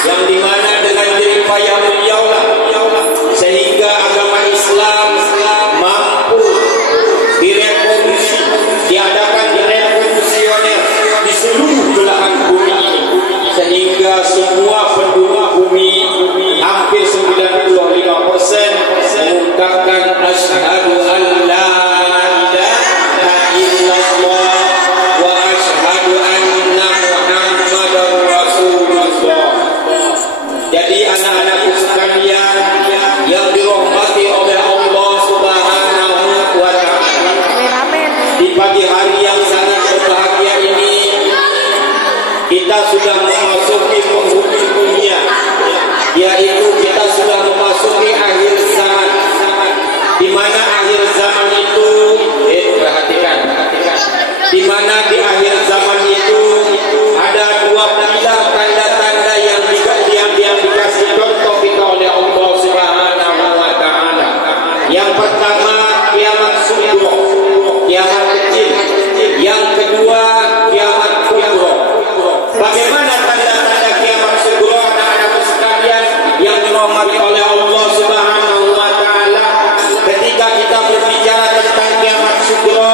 yang dimana dengan jerih payah beliau lah sehingga agama Islam mampu direvolusi, diadakan revolusioner di seluruh belahan bumi ini, sehingga semua penduduk bumi hampir 95% mengungkapkan asyhadu an la ilaha illallah wa asyhadu anna muhammadar rasulullah. Jadi anak-anakku sekalian yang dirahmati oleh Allah Subhanahu wa ta'ala, di pagi hari yang sangat berbahagia ini kita sudah memasuki penghujung dunia, yaitu kita sudah memasuki akhir zaman, di mana akhir zaman itu perhatikan, di mana di akhir zaman itu ada dua tanda-tanda yang dikasih contoh kita oleh Allah Subhanahu wa ta'ala. Yang pertama kiamat sughra, kiamat kecil. Yang kedua kiamat kubra. Bagaimana tanda-tanda kiamat sughra, anak-anakku sekalian yang dirahmati oleh Allah Subhanahu wa ta'ala? Ketika kita berbicara tentang kiamat sughra,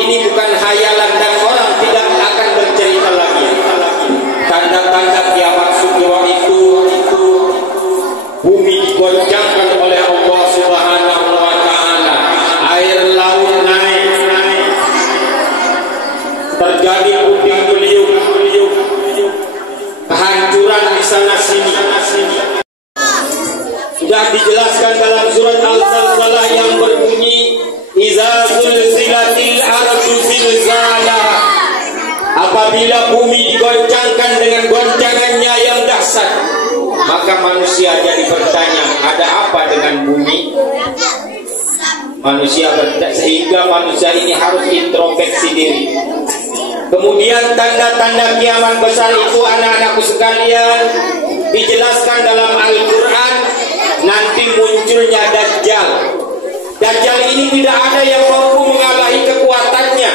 ini bukan hayalan dan orang tidak akan bercerita lagi. Tanda-tanda kiamat sughra itu bumi digoncangkan oleh Allah Subhanahu wa ta'ala, air laut naik, terjadi puting beliung, kehancuran di sana sini. Sudah dijelaskan dalam surat Al-Zalzalah yang berbunyi iza zulzilatil ardu zilzalaha, apabila bumi digoncangkan dengan goncangannya yang dahsyat, maka manusia jadi bertanya, ada apa dengan bumi? Manusia bertanya, sehingga manusia ini harus introspeksi diri. Kemudian tanda-tanda kiamat besar itu, anak-anakku sekalian, dijelaskan dalam Al-Quran. Nanti munculnya Dajjal. Dajjal ini tidak ada yang mampu mengalahi kekuatannya,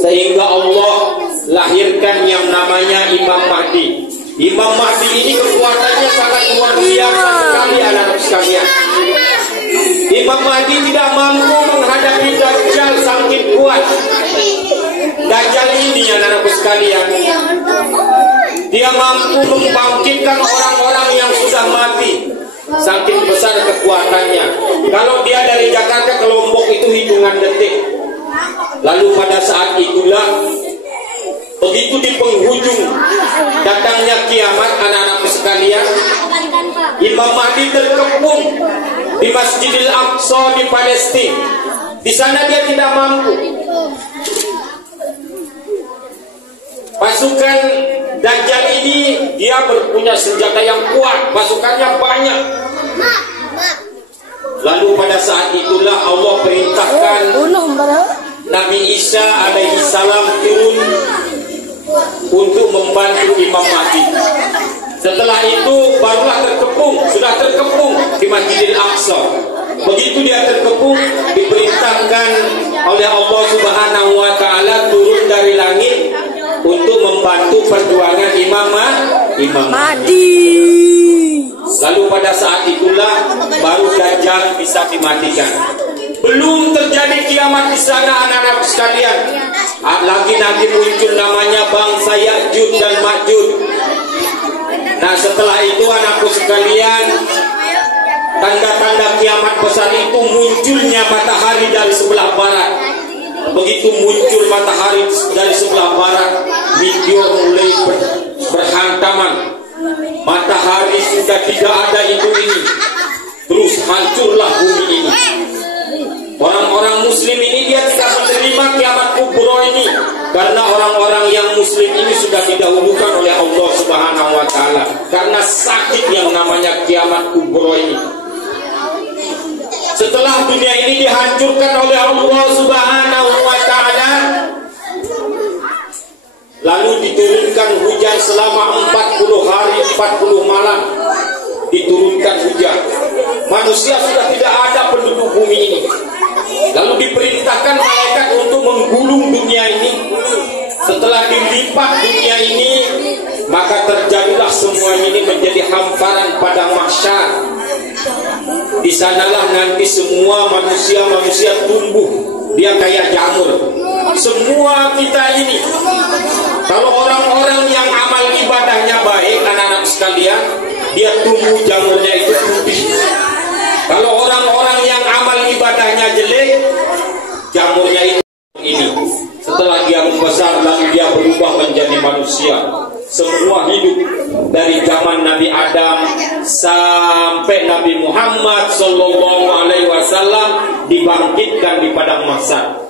sehingga Allah lahirkan yang namanya Imam Mahdi. Imam Mahdi ini kekuatannya sangat luar biasa sekali, anak-anak sekalian. Imam Mahdi tidak mampu menghadapi Dajjal saking kuat. Dajjal ini, anak-anakku sekalian, dia mampu membangkitkan orang-orang yang sudah mati, saking besar kekuatannya. Kalau dia dari Jakarta ke Lombok itu hitungan detik. Lalu pada saat itulah, begitu di penghujung datangnya kiamat, anak-anakku sekalian, Imam Mahdi terkepung di Masjidil Aqsa di Palestina. Di sana dia tidak mampu. Pasukan Dajjal ini dia berpunya senjata yang kuat, pasukannya banyak. Lalu pada saat itulah Allah perintahkan Nabi Isa alaihi salam turun untuk membantu Imam Mahdi. Setelah itu barulah sudah terkepung di Masjidil Aqsa. Begitu dia terkepung, diperintahkan oleh Allah Subhanahu wa ta'ala turun dari langit untuk membantu perjuangan Imam Mahdi. Lalu pada saat itulah baru Dajjal bisa dimatikan. Belum terjadi kiamat di sana, anak-anak sekalian. Lagi muncul namanya bangsa Ya'juj dan Ma'juj. Nah, setelah itu anakku sekalian, tanda-tanda kiamat besar itu munculnya matahari dari sebelah barat. Begitu muncul matahari dari sebelah barat, meteor mulai berhantaman. Matahari sudah tidak ada itu ini. Terus hancurlah bumi ini. Orang-orang muslim ini dia tidak menerima kiamat kubro ini, karena orang-orang yang muslim ini sudah didahulukan oleh Allah Subhanahu wa ta'ala, karena sakit yang namanya kiamat kubro ini. Setelah dunia ini dihancurkan oleh Allah Subhanahu wa ta'ala, lalu diturunkan hujan selama 40 hari 40 malam. Diturunkan hujan. Manusia sudah tidak ada penduduk bumi ini. Lalu diperintahkan malaikat untuk menggulung dunia ini. Setelah dilipat dunia ini, maka terjadilah semua ini menjadi hamparan pada mahsyar. Di sanalah nanti semua manusia tumbuh, dia kayak jamur. Semua kita ini, kalau orang-orang yang amal ibadahnya baik, anak-anak sekalian, dia tumbuh jamurnya itu putih. Kalau orang-orang yang amal ibadahnya jelek, jamurnya itu ini. Setelah dia membesar, lalu dia berubah menjadi manusia. Semua hidup dari zaman Nabi Adam sampai Nabi Muhammad Sallallahu Alaihi Wasallam dibangkitkan di padang mahsyar.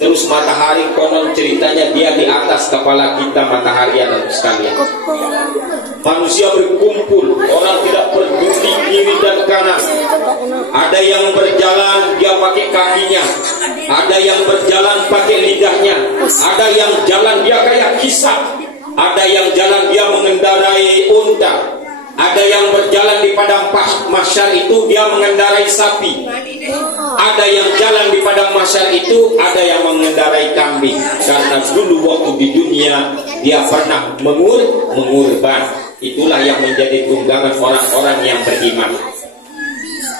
Terus matahari konon ceritanya dia di atas kepala kita, matahari anak sekalian. Manusia berkumpul, orang tidak peduli kiri dan kanan. Ada yang berjalan dia pakai kakinya, ada yang berjalan pakai lidahnya, ada yang jalan dia kayak kisah, ada yang jalan dia mengendarai unta, ada yang berjalan di padang mahsyar itu dia mengendarai sapi, ada yang jalan di padang mahsyar itu ada yang mengendarai kambing. Karena dulu waktu di dunia dia pernah mengurban. Itulah yang menjadi tunggangan orang-orang yang beriman.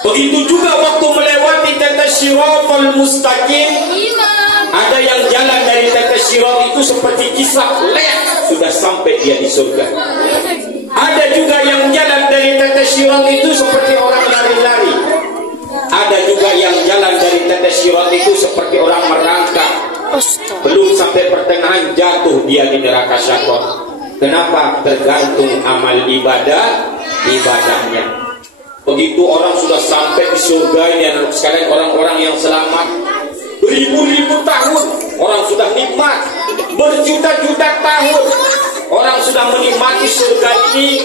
Begitu juga waktu melewati tetes Shiratal Mustaqim, ada yang jalan dari tetes Shirat itu seperti kisah sudah sampai dia di surga. Ada juga yang jalan dari tetes Shirat itu seperti orang lari-lari. Ada juga yang jalan dari tetes Shirat itu seperti orang merangkak. Belum sampai pertengahan jatuh dia di neraka syaqaq. Kenapa? Tergantung amal ibadahnya. Begitu orang sudah sampai di surga ini, anak sekalian, orang-orang yang selamat beribu-ribu tahun, orang sudah nikmat berjuta-juta tahun, orang sudah menikmati surga ini.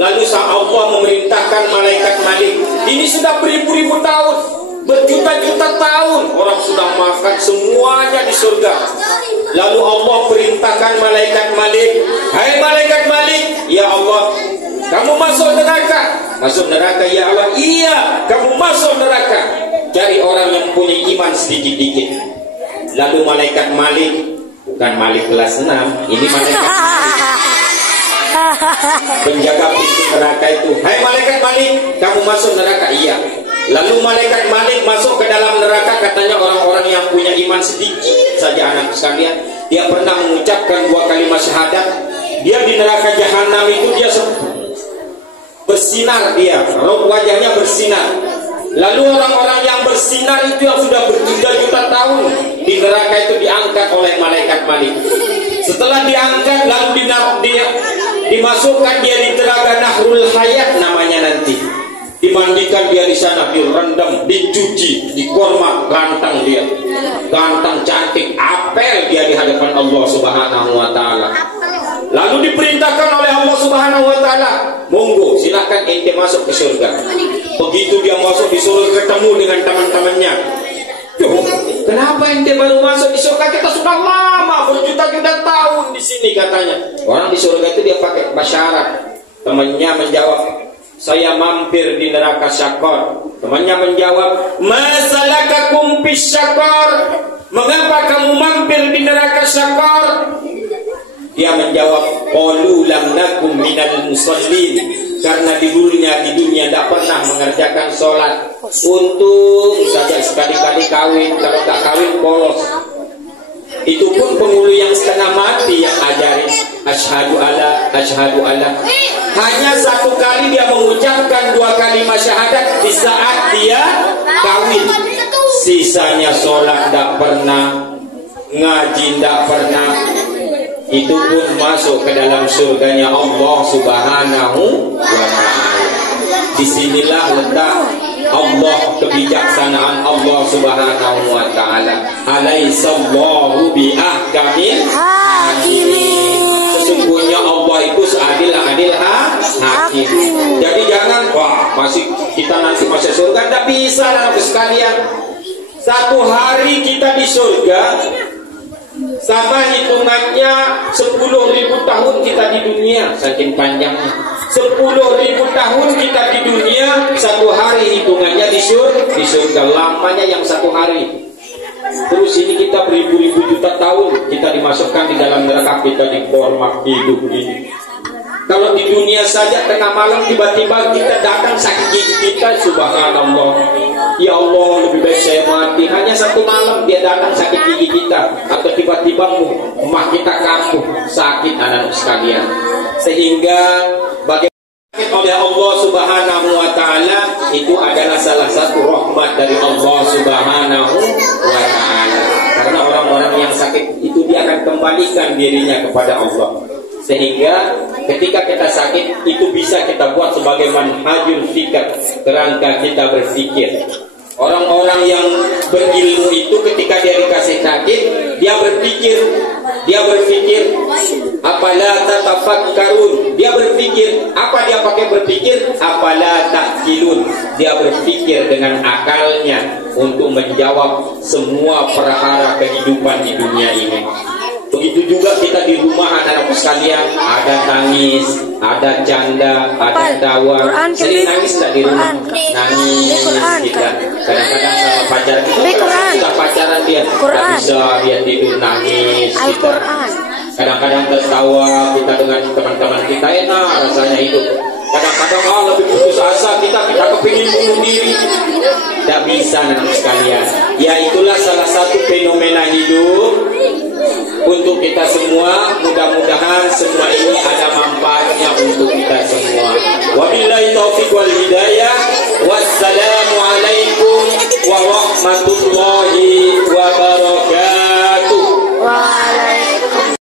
Lalu sang Allah memerintahkan malaikat Malik, ini sudah beribu-ribu tahun, berjuta-juta tahun, orang sudah makan semuanya di surga. Lalu Allah perintahkan malaikat Malik, hai malaikat Malik, ya Allah, kamu masuk neraka. Masuk neraka ya Allah, iya, kamu masuk neraka. Cari orang yang punya iman sedikit-dikit. Lalu malaikat Malik, bukan Malik kelas 6, ini malaikat penjaga pintu neraka itu, hai malaikat Malik, kamu masuk neraka, iya. Lalu malaikat Malik masuk ke dalam neraka, katanya orang-orang yang punya iman sedikit saja, anak sekalian. Dia pernah mengucapkan 2 kalimat syahadat. Dia di neraka jahanam itu dia bersinar, dia wajahnya bersinar. Lalu orang-orang yang bersinar itu yang sudah berjuta-juta tahun di neraka itu diangkat oleh malaikat Malik. Setelah diangkat, lalu dimasukkan dia di telaga Nahrul Hayat namanya nanti. Dimandikan dia di sana, direndam, dicuci, dikorma, ganteng dia, ganteng, cantik, apel dia di hadapan Allah Subhanahu Wa Taala. Lalu diperintahkan oleh Allah Subhanahu Wa Taala, monggo silakan ente masuk ke surga. Begitu dia masuk, disuruh ketemu dengan teman-temannya. Kenapa ente baru masuk di surga? Kita sudah lama, berjuta-juta tahun di sini, katanya. Orang di surga itu dia pakai basyarat. Temannya menjawab, saya mampir di neraka syaqaq. Temannya menjawab, masalakakum fis syaqaq, mengapa kamu mampir di neraka syaqaq? Dia menjawab, qalu lam nakum minal musallin, karena di dunia tidak pernah mengerjakan sholat. Untung saja sekali-kali kawin, kalau tak kawin polos. Itu pun penghulu yang setengah mati yang ajarin asyhadu alla. Hanya 1 kali dia mengucapkan 2 kalimat syahadat di saat dia kawin. Sisanya sholat tidak pernah, ngaji tidak pernah. Itu pun masuk ke dalam surganya Allah Subhanahu wa Ta'ala. Disinilah letak Allah, kebijaksanaan Allah Subhanahu wa Ta'ala. Alaihissallahu biahkamil hakimin. Sesungguhnya Allah itu seadil-adil hakim. Jadi jangan, wah masih kita nanti masuk surga, tidak bisa anak sekalian. 1 hari kita di surga sama hitungannya 10.000 tahun kita di dunia, saking panjangnya. 10.000 tahun kita di dunia, 1 hari hitungannya di surga, lamanya yang 1 hari. Terus ini kita beribu-ribu juta tahun kita dimasukkan di dalam neraka, kita dikormak hidup ini. Kalau di dunia saja tengah malam tiba-tiba kita datang sakit gigi kita, subhanallah. Ya Allah, lebih baik saya mati. Hanya satu malam dia datang sakit gigi kita, atau tiba-tiba emak kita kambuh sakit, anak sekalian. Sehingga bagaimana oleh Allah Subhanahu wa taala itu adalah salah satu rahmat dari Allah Subhanahu wa taala. Karena orang-orang yang sakit itu dia akan kembalikan dirinya kepada Allah. Sehingga ketika kita sakit itu bisa kita buat sebagai manhajul fikr, kerangka kita berpikir. Orang-orang yang berilmu itu ketika dia dikasih sakit, dia berpikir, apala tatafakkarun. Dia berpikir, apa dia pakai berpikir? Apala ta'qilun. Dia berpikir dengan akalnya untuk menjawab semua perkara kehidupan di dunia ini. Begitu juga kita di rumah anak-anak sekalian, ada tangis, ada canda, ada tawa. Sering nangis tak di rumah? Nangis kita. Kadang-kadang sama pacar kita, sudah pacaran dia, tak bisa dia tidur nangis kita. Kadang-kadang tertawa kita dengan teman-teman kita, enak rasanya hidup. Kadang-kadang lebih putus asa kita kepingin bunuh diri. Tidak bisa anak sekalian. Ya itulah salah satu fenomena hidup untuk kita semua. Mudah-mudahan semua